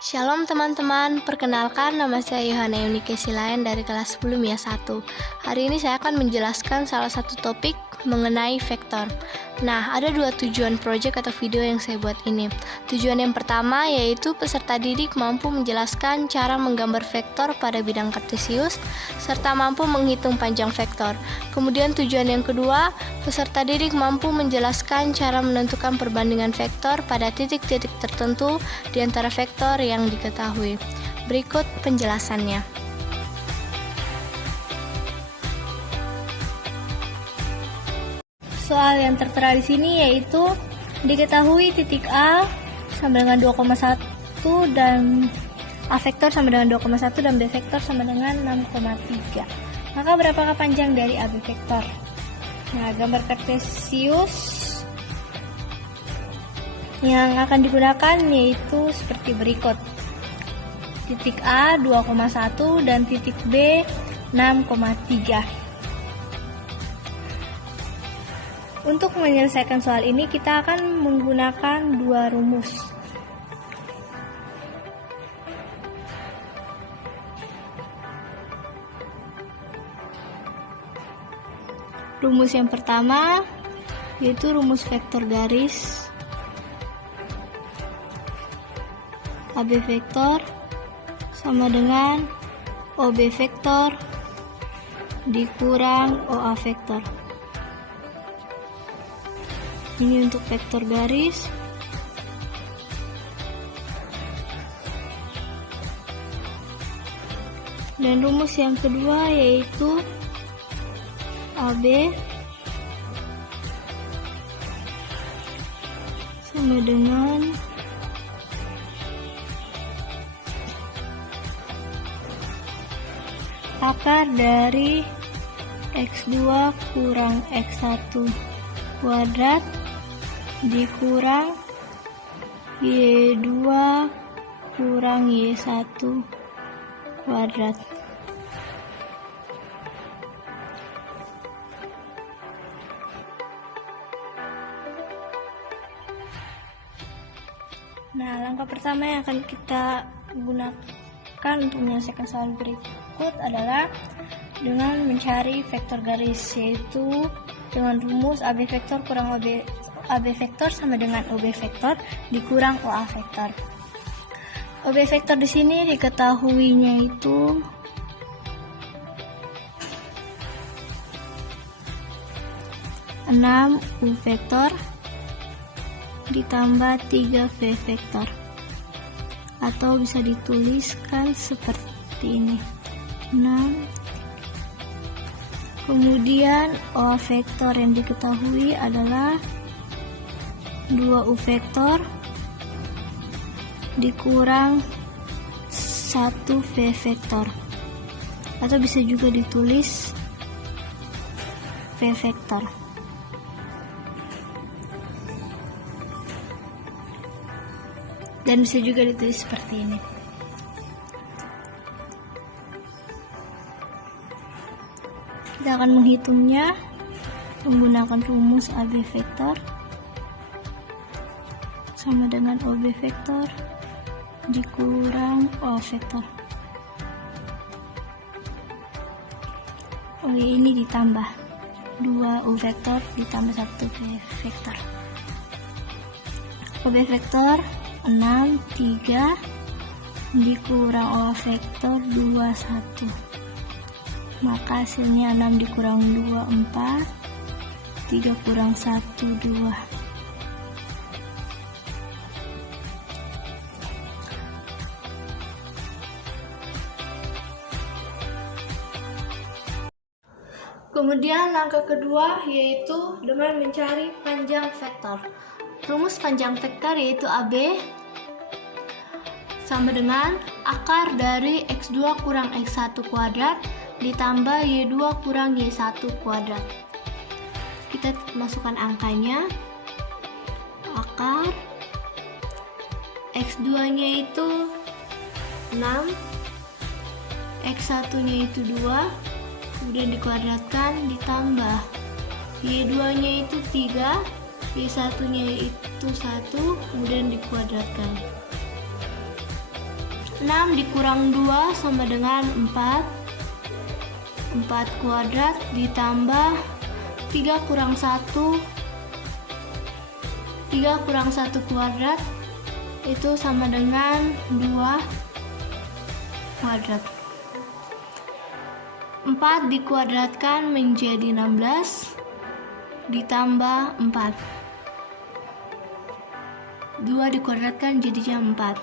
Shalom teman-teman, perkenalkan nama saya Yohana Yunike Silayan dari kelas 10 MIA 1. Hari ini saya akan menjelaskan salah satu topik mengenai vektor. Nah, ada dua tujuan proyek atau video yang saya buat ini. Tujuan yang pertama yaitu peserta didik mampu menjelaskan cara menggambar vektor pada bidang kartesius, serta mampu menghitung panjang vektor. Kemudian tujuan yang kedua, peserta didik mampu menjelaskan cara menentukan perbandingan vektor pada titik-titik tertentu di antara vektor yang diketahui. Berikut penjelasannya. Soal yang tertera di sini yaitu diketahui titik A sama dengan 2,1 dan A vektor sama dengan 2,1 dan B vektor sama dengan 6,3. Maka berapakah panjang dari AB vektor? Nah, gambar kartesius yang akan digunakan yaitu seperti berikut. Titik A 2,1 dan titik B 6,3. Untuk menyelesaikan soal ini kita akan menggunakan dua rumus. Rumus yang pertama yaitu rumus vektor garis AB vektor sama dengan OB vektor dikurang OA vektor. Ini untuk vektor garis. Dan rumus yang kedua yaitu AB sama dengan akar dari X2 kurang X1 kuadrat dikurang Y2 kurang Y1 kuadrat. Nah, langkah pertama yang akan kita gunakan untuk menyelesaikan soal berikut adalah dengan mencari vektor garis, yaitu dengan rumus AB vektor kurang AB vektor sama dengan OB vektor dikurang OA vektor. OB vektor di sini diketahuinya itu 6 U vektor ditambah 3 V vektor, atau bisa dituliskan seperti ini, 6. Kemudian OA vektor yang diketahui adalah 2U vektor dikurang 1 V vektor, atau bisa juga ditulis V vektor. Dan bisa juga ditulis seperti ini. Kita akan menghitungnya menggunakan rumus AB vektor sama dengan OB vektor dikurang OA vektor. Ini ditambah 2U vektor ditambah 1 V vektor. OB vektor 6, 3 dikurang OA vektor 2, 1. Maka hasilnya 6 dikurang 2, 4, 3 kurang 1, 2. Kemudian langkah kedua yaitu dengan mencari panjang vektor. Rumus panjang vektor yaitu AB sama dengan akar dari X2 kurang X1 kuadrat ditambah Y2 kurang Y1 kuadrat. Kita masukkan angkanya. Akar X2 nya itu 6, X1 nya itu 2, kemudian dikuadratkan ditambah Y2 nya itu 3, Y1 nya itu 1, kemudian dikuadratkan. 6 dikurang 2 sama dengan 4. 4 kuadrat ditambah 3 kurang 1. 3 kurang 1 kuadrat itu sama dengan 2 kuadrat. 4 dikuadratkan menjadi 16 ditambah 4. 2 dikuadratkan jadinya 4.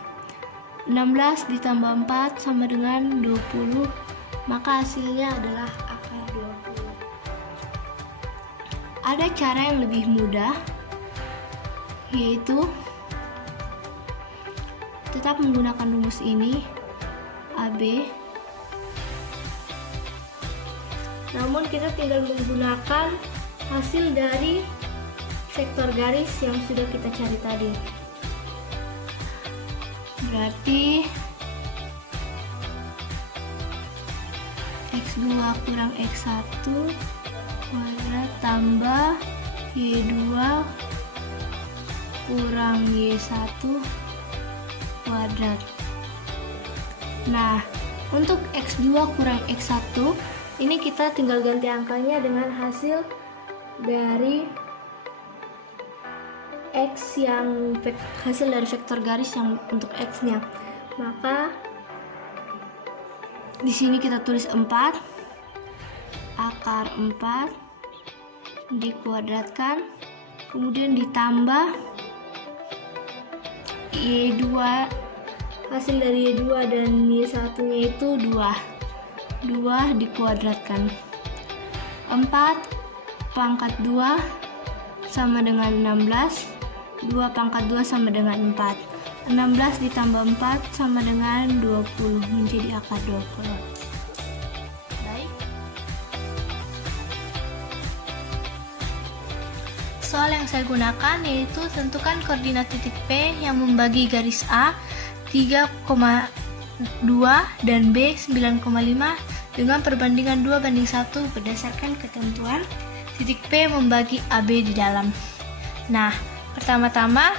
16 ditambah 4 sama dengan 20, maka hasilnya adalah akar 20. Ada cara yang lebih mudah, yaitu tetap menggunakan rumus ini, AB. Namun kita tinggal menggunakan hasil dari vektor garis yang sudah kita cari tadi. Berarti X2 kurang X1 kuadrat tambah Y2 kurang Y1 kuadrat. Nah, untuk X2 kurang X1 ini kita tinggal ganti angkanya dengan hasil dari X yang hasil dari vektor garis yang untuk X-nya. Maka di sini kita tulis 4 akar 4 dikuadratkan, kemudian ditambah Y2, hasil dari Y2 dan Y1 nya itu 2 dikuadratkan. 4 pangkat 2 sama dengan 16. 2 pangkat 2 sama dengan 4. 16 ditambah 4 sama dengan 20, menjadi akar 20. Baik. Soal yang saya gunakan yaitu tentukan koordinat titik P yang membagi garis A 3,2 dan B 9,5 dengan perbandingan 2:1 berdasarkan ketentuan titik P membagi AB di dalam. Nah, pertama-tama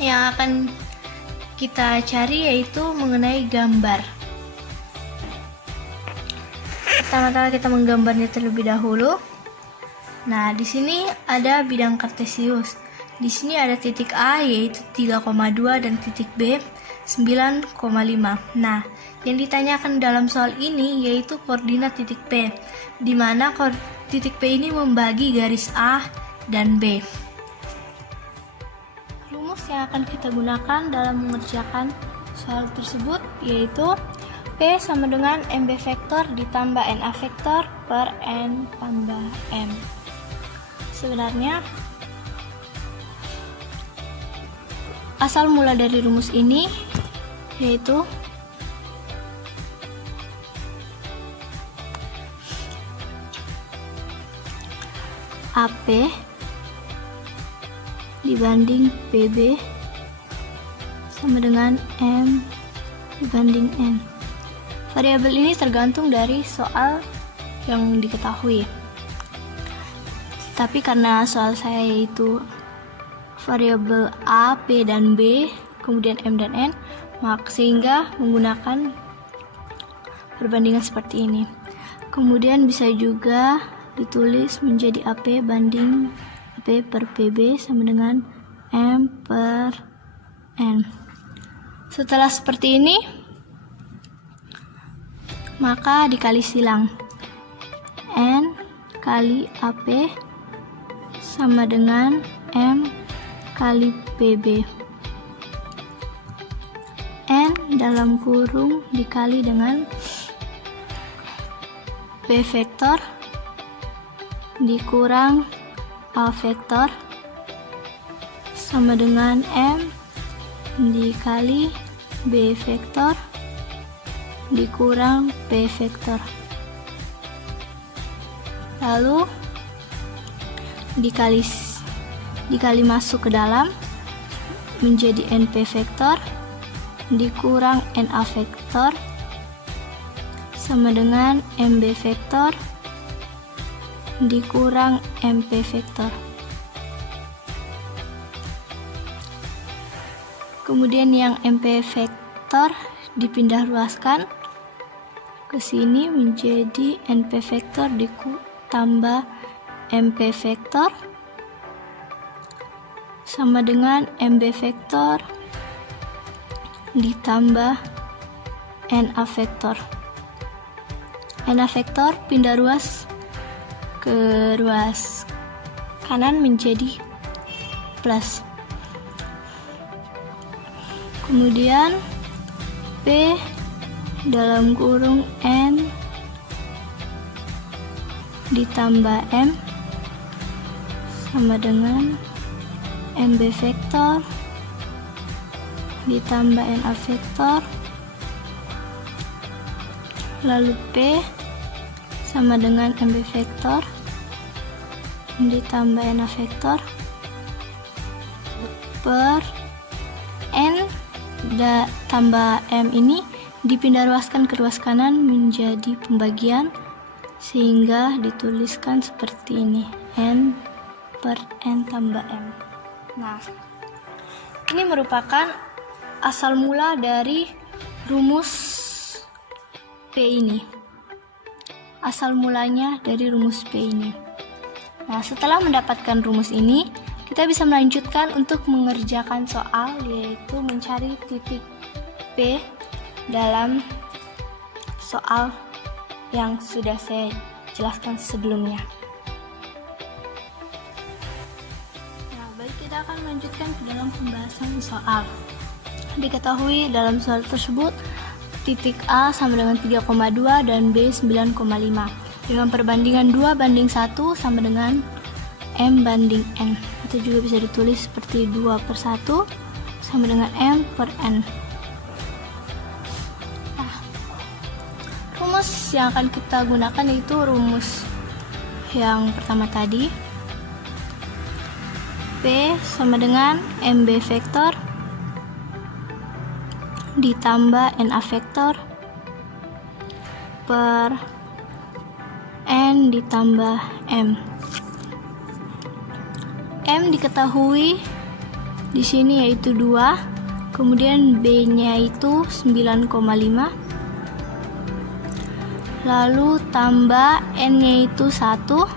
yang akan kita cari yaitu mengenai gambar. Pertama-tama kita menggambarnya terlebih dahulu. Nah, di sini ada bidang kartesius. Di sini ada titik A yaitu 3,2 dan titik B 9,5. Nah, yang ditanyakan dalam soal ini yaitu koordinat titik P, di mana titik P ini membagi garis A dan B. Rumus yang akan kita gunakan dalam mengerjakan soal tersebut yaitu P sama dengan MB vektor ditambah NA vektor per N tambah M. Sebenarnya asal mula dari rumus ini yaitu AP dibanding PB sama dengan M dibanding N. Variabel ini tergantung dari soal yang diketahui. Tapi karena soal saya yaitu variabel A, P, dan B, kemudian M dan N, maka sehingga menggunakan perbandingan seperti ini. Kemudian bisa juga ditulis menjadi AP banding AP per PB sama dengan M per N. Setelah seperti ini, maka dikali silang. N kali AP sama dengan M kali PB. N dalam kurung dikali dengan P vektor dikurang A vektor sama dengan M dikali B vektor dikurang P vektor. Lalu dikali masuk ke dalam menjadi NP vektor dikurang NA vektor sama dengan MB vektor dikurang MP vektor. Kemudian yang MP vektor dipindah ruaskan ke sini menjadi NP vektor ditambah MP vektor sama dengan MB vektor ditambah NA vektor. NA vektor pindah ruas ke ruas kanan menjadi plus. Kemudian P dalam kurung N ditambah M sama dengan MB vektor ditambah NA vektor, lalu P sama dengan MB vektor ditambah NA vektor per N tambah M ini dipindah ruaskan ke ruas kanan menjadi pembagian sehingga dituliskan seperti ini, N per N tambah M. Nah, ini merupakan asal mula dari rumus P ini. Asal mulanya dari rumus P ini. Nah, setelah mendapatkan rumus ini, kita bisa melanjutkan untuk mengerjakan soal, yaitu mencari titik P dalam soal yang sudah saya jelaskan sebelumnya. Nah, baik, kita akan melanjutkan ke dalam pembahasan soal. Diketahui dalam soal tersebut titik A sama dengan 3,2 dan B 9,5 dengan perbandingan 2:1 sama dengan M banding N, atau juga bisa ditulis seperti 2/1 sama dengan M per N. Nah, rumus yang akan kita gunakan yaitu rumus yang pertama tadi, P sama dengan MB vektor ditambah NA vektor per N ditambah M. M diketahui di sini yaitu 2, kemudian B-nya itu 9,5, lalu tambah N-nya itu 1,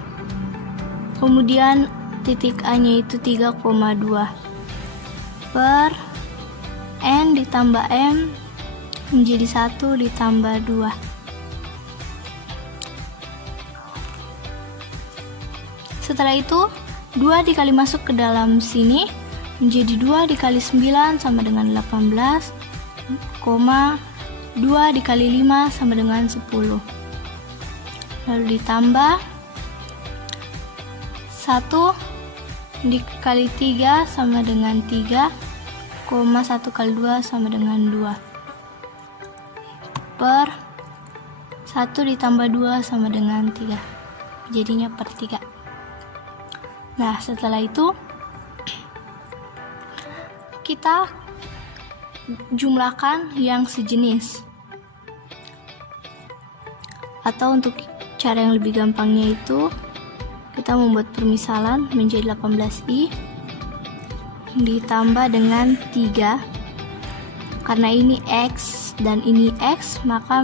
kemudian titik A-nya itu 3,2 per N ditambah M menjadi 1 ditambah 2. Setelah itu 2 dikali masuk ke dalam sini menjadi 2 dikali 9 sama dengan 18, 2 dikali 5 sama dengan 10. Lalu ditambah 1 dikali 3 sama dengan 3, 1 kali 2 sama dengan 2 per 1 ditambah 2 sama dengan 3, jadinya per 3. Nah, setelah itu kita jumlahkan yang sejenis, atau untuk cara yang lebih gampangnya itu kita membuat permisalan menjadi 18i ditambah dengan 3, karena ini X dan ini X, maka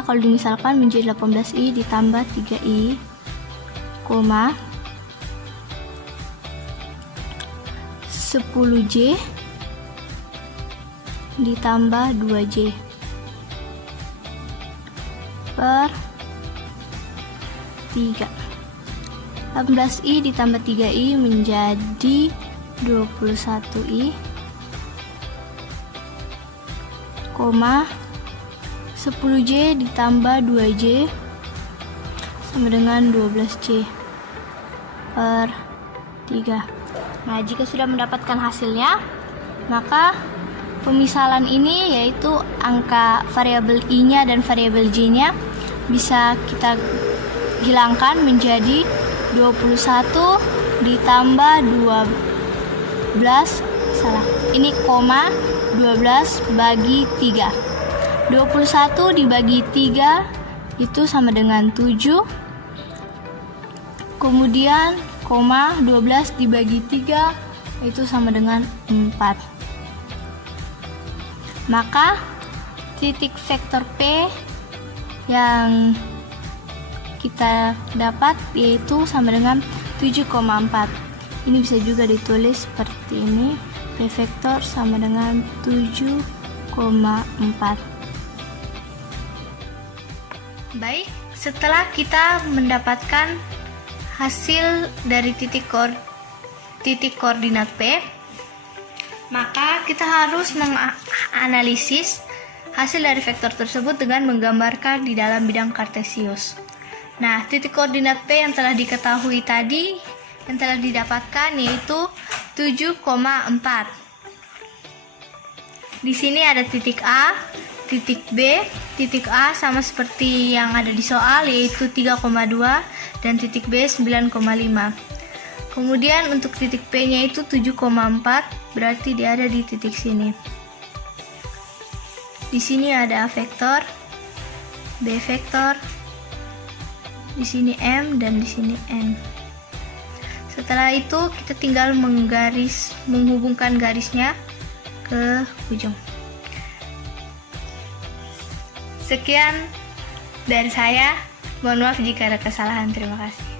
kalau dimisalkan menjadi 18i ditambah 3i, 10j ditambah 2j per 3. 18i ditambah 3i menjadi 21i, 10j ditambah 2j sama dengan 12j per 3. Nah, jika sudah mendapatkan hasilnya, maka pemisalan ini yaitu angka variabel i-nya dan variabel j-nya bisa kita hilangkan menjadi 21 ditambah 12 bagi 3. 21 dibagi 3 itu sama dengan 7, kemudian 12 dibagi 3 itu sama dengan 4. Maka titik vektor P yang kita dapat yaitu sama dengan 7,4. Ini bisa juga ditulis seperti ini, P vektor sama dengan 7,4. Baik, setelah kita mendapatkan hasil dari titik koordinat P, maka kita harus menganalisis hasil dari vektor tersebut dengan menggambarkan di dalam bidang kartesius. Nah, titik koordinat P yang telah diketahui tadi, yang telah didapatkan yaitu 7,4. Di sini ada titik A, titik B, titik A sama seperti yang ada di soal yaitu 3,2 dan titik B 9,5. Kemudian untuk titik P-nya itu 7,4, berarti dia ada di titik sini. Di sini ada A vektor, B vektor, di sini M dan di sini N. Setelah itu kita tinggal menghubungkan garisnya ke ujung. Sekian dari saya. Mohon maaf jika ada kesalahan. Terima kasih.